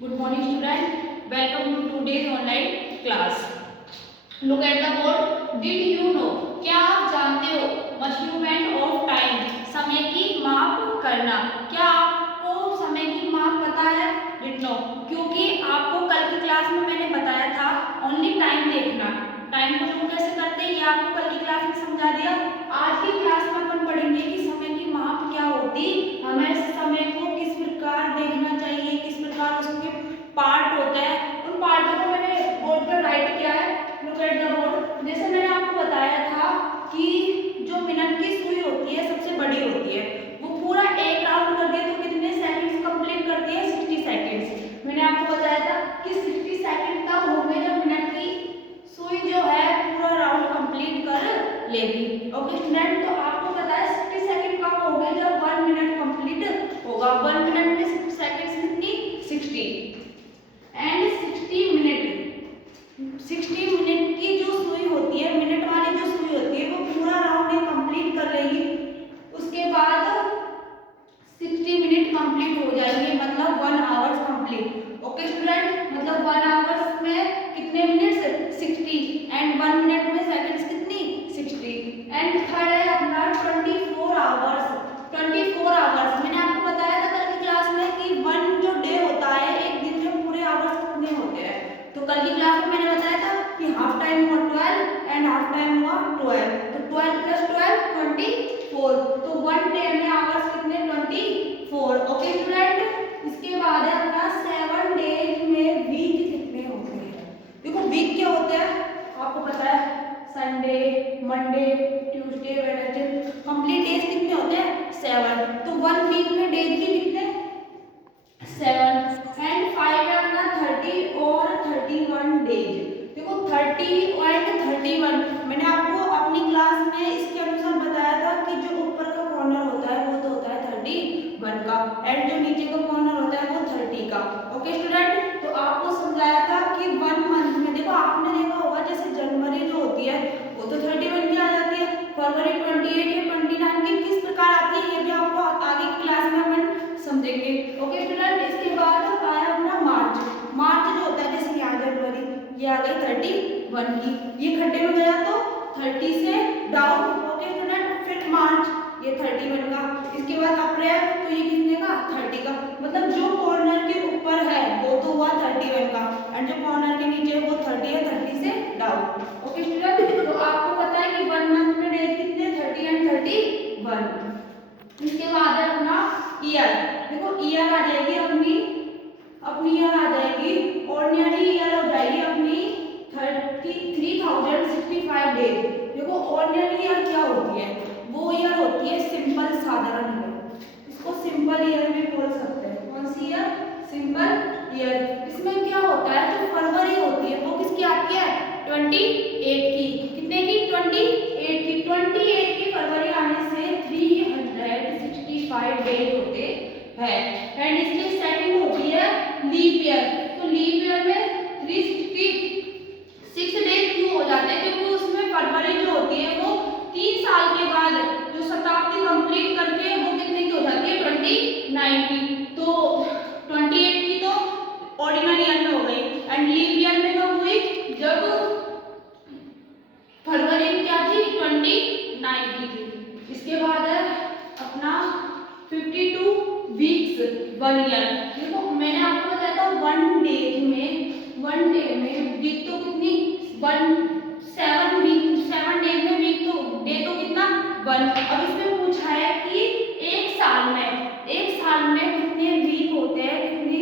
Good morning student. Welcome to today's online class. Look at the board. Did you know? क्या आप जानते हो? Measurement of time. समय की माप करना. क्या आपको समय की माप पता है? Did know. क्योंकि आपको कल की क्लास में मैंने बताया था only time देखना. टाइम को लोग कैसे करते हैं ये आपको कल की क्लास में समझा दिया. आज की क्लास में अपन पढ़ेंगे कि समय की माप क्या होती, हमें समय को किस प्रकार देखना चाहिए, किस प्रकार उसके पार्ट होता है, उन पार्टों को मैंने बोर्ड पर राइट किया है. Look at the board. जैसे मैंने आपको बताया था कि जो मिनट की सुई होती है सबसे बड़ी होती है, वो पूरा एक राउंड कर दिया तो कितने सेकंड्स कंप्लीट करती है? 60 सेकंड्स. मैंने आपको बताया था कि 60 सेकंड तब होंगे जब मिनट की सुई जो है पूरा राउंड कंप्लीट कर लेगी. ओके स्टूडेंट, तो आपको पता है 60 सेकंड कब हो गए? जब 1 मिनट कंप्लीट होगा. 1 मिनट में सेकंड्स कितनी? 60. एंड 60 मिनट की जो सुई होती है, मिनट वाली जो सुई होती है, वो पूरा राउंड कंप्लीट कर लेगी. उसके बाद 60 मिनट कंप्लीट हो जाएंगे, मतलब 1 आवर्स कंप्लीट. ओके स्टूडेंट, मतलब 1 आवर्स में कितने मिनट्स? 60. एंड 1 मिनट में सेकंड्स कितनी? 60. एंड थर्ड है अपना 24 आवर्स. 24 आवर्स मैंने आपको बताया था कल की क्लास में कि 1 जो डे होता है, एक दिन में पूरे आवर्स कितने होते हैं. तो कल की क्लास में मैंने बताया था कि हाफ टाइम हुआ 12 एंड हाफ टाइम हुआ 12. तो 12 + 12 24. तो 1 डे में आवर्स कितने? 24. ओके स्टूडेंट, इसके बाद है अपना 7 डेज में वीक कितने होते हैं. देखो वीक क्या होते हैं आपको पता है, Sunday, Monday, Tuesday, Wednesday. Complete days कितने होते हैं? 7. तो 1 वीक में डेज भी कितने? 7. एंड 5 है अपना 30 और 31 डेज. देखो 30 एंड 31 मैंने आपको अपनी क्लास में इसके अनुसार बताया था कि जो ऊपर का कॉर्नर होता है वो तो होता है 31 का, एंड जो नीचे का कॉर्नर होता है वो 30 का. ओके स्टूडेंट, तो आपको समझाया था कि 1 मंथ में देखो आपने देखा होगा जैसे जनवरी जो होती है वो तो 31 की आ जाती है, फरवरी 28 या 29 की किस प्रकार आती है ये भी आपको आगे की क्लास में हम समझेंगे. ओके स्टूडेंट, इसके बाद आया अपना मार्च. मार्च जो होता है जैसे यहाँ जनवरी, ये आ गई 31 की, ये खड्डे में गया तो 30 से डाउन. ओके स्टूडेंट, फिर मार्च ये 31 का. इसके बाद अप्रैल, तो ये कितने का? 30 का. मतलब जो कॉर्नर के ऊपर है वो तो हुआ 31 का, एंड जो कॉर्नर के नीचे वो 30 है, 30 से डाउन. ओके स्टूडेंट, तो आपको पता है कि 1 मंथ में डेज कितने? 30 एंड 31. इसके बाद है अपना ईयर. देखो ईयर आ जाएगी अपनी ईयर आ जाएगी ऑर्डिनरी ईयर हो जाएगी अपनी 36065 डेज. देखो ऑर्डिनरी ईयर क्या होती है? वो ईयर होती है सिंपल साधारण ईयर. इसको सिंपल ईयर भी बोल सकते हैं. कौन सी ईयर? Simple year. इसमें क्या होता है, जो फरवरी होती है वो किसकी आती है? 28 की. कितने की? 28 की. 28 की फरवरी आने से 365 डेज होते हैं. एंड इसकी सेकंड होती है लीप ईयर. तो लीप ईयर में 366 डेज क्यों हो जाते हैं? क्योंकि उसमें फरवरी जो होती है वो 3 साल के बाद जो शताब्दी कंप्लीट करके वो कितने की हो जाती है? 29 की. तो 28 की तो ऑर्डिनरी ईयर में हो गई, एंड लीप ईयर में कब हुई? जब फरवरी में क्या थी? 29 की थी. इसके बाद है अपना 52 वीक्स 1 ईयर. देखो मैंने आपको बताया था 1 डे में वीक तो कितनी? 7 डेज में वीक तो डे तो कितना? 1. अब इसमें पूछा है कि एक साल में कितने वीक होते हैं, कितनी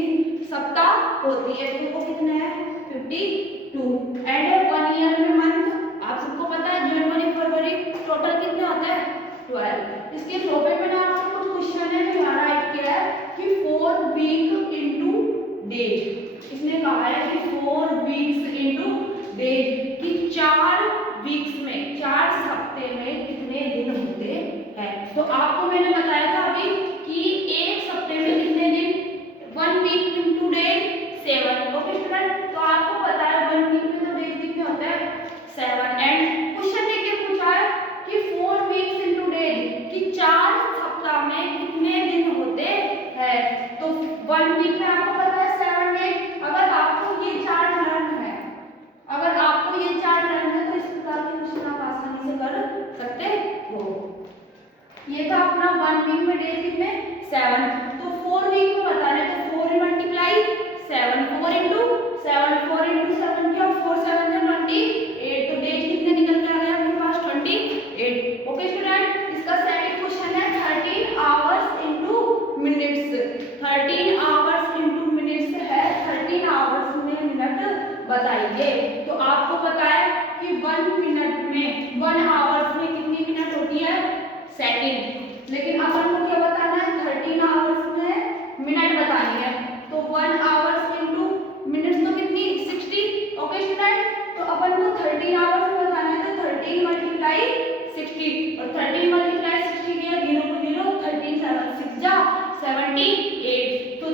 सप्ताह होती है, तो वो कितने हैं? 52. एंड 1 ईयर में मंथ आप सबको पता है जनवरी फरवरी टोटल कितने होते हैं? 12. इसके फ्लो पे मैंने आपको कुछ क्वेश्चन है जो यहाँ राइट किया है कि 4 वीक इनटू डेज. इसने कहा है कि 4 वीक्स इनटू डेज कि 4 वीक्स में 4 हफ्ते में कितने दिन होते हैं. तो आपको मैंने बताया था अभी कि एक हफ्ते में कितने दिन? 1 week into days 7. Okay student, तो आपको पता है 1 वीक में तो डेज कितने होते हैं? 7. एंड क्वेश्चन देखिए पूछा है कि 4 वीक्स इनटू डेज कि 4 सप्ताह में कितने दिन होते हैं. तो 1 वीक में आपको पता है 7 डेज, 7। तो 4 वीक में बताना है तो 4 मल्टीप्लाई 7, 4 इंटू 7, 4 इंटू 7 क्या 4 7 या 28। तो डेज कितने निकल के आ गए अपने पास 28। ओके स्टूडेंट, इसका सेकंड क्वेश्चन है 13 hours into minutes. 13 hours into minutes है, 13 आवर्स में मिनट बताइए। तो आपको पता है कि 1 मिनट में 1 आवर्स में कितनी मिनट होती है सेकंड, लेकिन अपन को क्या बताना है 13 आवर्स में मिनट बतानी है। तो 1 आवर्स इंटू मिनट्स तो कितनी 60। ओके स्टूडेंट, तो अपन को 13 आवर्स में बताना है तो 13 मल्टीप्लाई 60 और 13 मल्टीप्लाई 60 किया 0 को 0, 13 7 6 जा 78। तो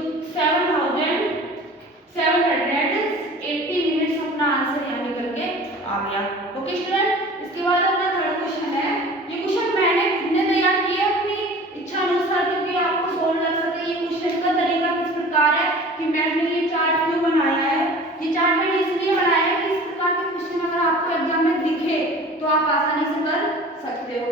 780 मिनट्स अपना आंसर यहाँ निकल के आ गया। ओके स्टूडेंट, इसके बाद अपना थर्ड क्वेश्चन है। ये क्वेश्चन मैंने खुद ने तैयार किया अपनी इच्छा अनुसार, क्योंकि आपको सोल्व लग सके। ये क्वेश्चन का तरीका किस प्रकार है कि मैंने ये चार्ट क्यों बनाया है, ये चार्ट मैंने इसलिए बनाया है कि इस प्रकार के क्वेश्चन अगर आपको एग्जाम में दिखे तो आप आसानी से कर सकते हो।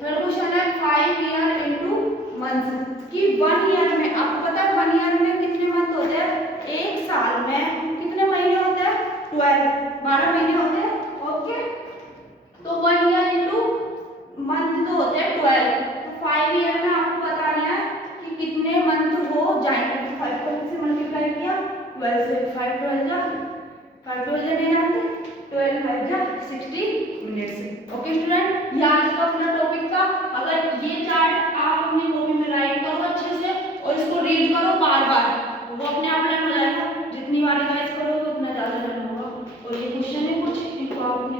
थर्ड क्वेश्चन है 5 ईयर इनटू मंथ्स, कि 1 ईयर में आपको पता है 1 ईयर में कितने मंथ होते हैं, एक साल में कितने महीने होते हैं 12 महीने होते हैं। ओके, तो 1 ईयर इनटू मंथ तो होते हैं 12। तो 5 ईयर में आपको बताना है कि कितने मंथ हो जाएंगे। तो 5 को से मल्टीप्लाई किया 12 से, 5 12 जा 5 12 नहीं जानते, 12 5 जा 60 मिनट्स। ओके स्टूडेंट, ये आज का अपना टॉपिक था। अगर ये चार्ट आप अपनी कॉपी में राइट करो अच्छे से और इसको रीड करो बार बार, वो अपने आप लर्न हो जाएगा। जितनी बार रिवाइज करोगे उतना ज्यादा लर्न होगा। और ये क्वेश्चन है कुछ इनको आप अपनी